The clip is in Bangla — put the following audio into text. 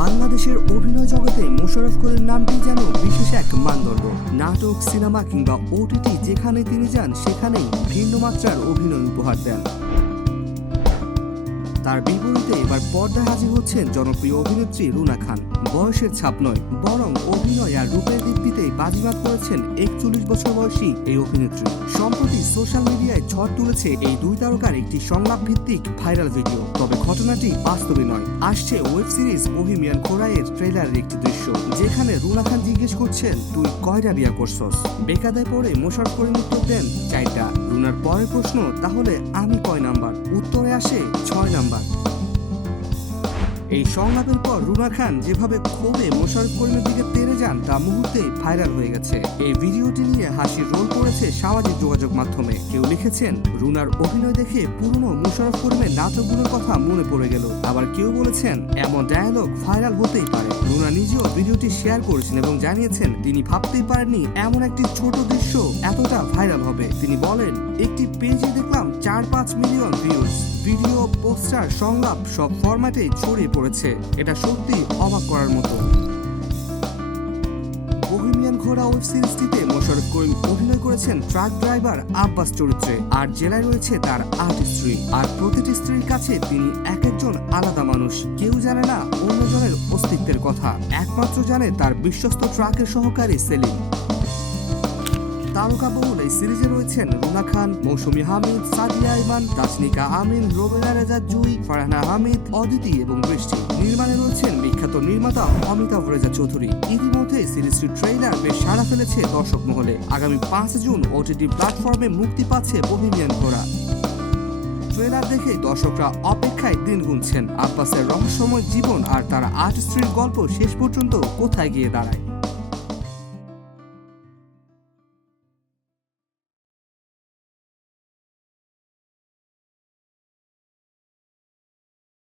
বাংলাদেশের অভিনয় জগতে মোশাররফ করিম নামটি যেন বিশেষ এক মানদণ্ড। নাটক, সিনেমা কিংবা ওটিটি যেখানে তিনি যান সেখানেই ভিন্ন মাত্রার অভিনয় উপহার দেন। তার বিপরীতে এবার পর্দায় হাজির হচ্ছেন জনপ্রিয় অভিনেত্রী রুনা খান। বয়সের ছাপ নয়, বরং অভিনয় আর রূপের দিকটিতেই বাজিমাত করেছেন 41 বছর বয়সী এই অভিনেত্রী। সম্প্রতি সোশ্যাল মিডিয়ায় ঝড় তুলেছে এই দুই তারকার একটি সংলাপ ভিত্তিক ভাইরাল ভিডিও। তবে ঘটনাটি বাস্তবে নয়। আসছে ওয়েব সিরিজ বহিমিয়ান খোরাইয়ের ট্রেলারের একটি দৃশ্য, যেখানে রুনা খান জিজ্ঞেস করছেন, তুই কয়টা বিয়া করছস? বেকায়দায় পড়ে মোশাররফ করিম উত্তর দেন, 4টা। রুনার পরের প্রশ্ন, তাহলে আমি কয় নাম্বার? উত্তরে আসে 6 নাম্বার। এই সংলাপের পর রুনা খান যেভাবে ক্ষোভে মোশাররফ করিমের দিকে তেড়ে যান তা মুহূর্তেই ভাইরাল হয়ে গেছে। এই ভিডিওটি নিয়ে হাসির রোল পড়েছে সামাজিক যোগাযোগ মাধ্যমে। কেউ লিখেছেন, রুনার অভিনয় দেখে পুরনো মোশাররফ করিমের নাটকগুলোর কথা মনে পড়ে গেল। আবার কেউ বলেছেন, এমন ডায়ালগ ভাইরাল হতেই পারে। রুনা নিজেও ভিডিওটি শেয়ার করেছেন এবং জানিয়েছেন তিনি ভাবতেই পারেননি এমন একটি ছোট দৃশ্য এতটা ভাইরাল হবে। তিনি বলেন, একটি পেজে দেখলাম 4-5 মিলিয়ন ভিউজ। ভিডিও, পোস্টার, সংলাপ সব ফরম্যাটে ছড়িয়ে পড়েছে। এটা সত্যি অবাক করার মতো। বহিমিয়ান ঘোড়া ওয়েব সিরিজটিতে মোশাররফ করিম অভিনয় করেছেন ট্রাক ড্রাইভার আব্বাস চরিত্রে। আর জেলায় রয়েছে তার 8 স্ত্রী। আর প্রতিটি স্ত্রীর কাছে তিনি এক একজন আলাদা মানুষ। কেউ জানে না অন্যজনের অস্তিত্বের কথা, একমাত্র জানে তার বিশ্বস্ত ট্রাকের সহকারী সেলিম। তারকাবহুল এই সিরিজে রয়েছেন রুনা খান, মৌসুমী হামিদ, সাদিয়া ইমান, তাসনিকা আমিন, রোবেনা রেজা জুই, ফারহানা হামিদ, অদিতি এবং বৃষ্টি। নির্মাণে রয়েছেন বিখ্যাত নির্মাতা অমিতাভ রেজা চৌধুরী। ইতিমধ্যে সিরিজটির ট্রেইলার বেশ সাড়া ফেলেছে দর্শক মহলে। আগামী 5 জুন ওটিটি প্ল্যাটফর্মে মুক্তি পাচ্ছে বহিমিয়ান ঘোড়া। ট্রেলার দেখেই দর্শকরা অপেক্ষায় দিন গুনছেন আব্বাসের রহস্যময় জীবন আর তার 8 স্ত্রীর গল্প শেষ পর্যন্ত কোথায় গিয়ে দাঁড়ায়।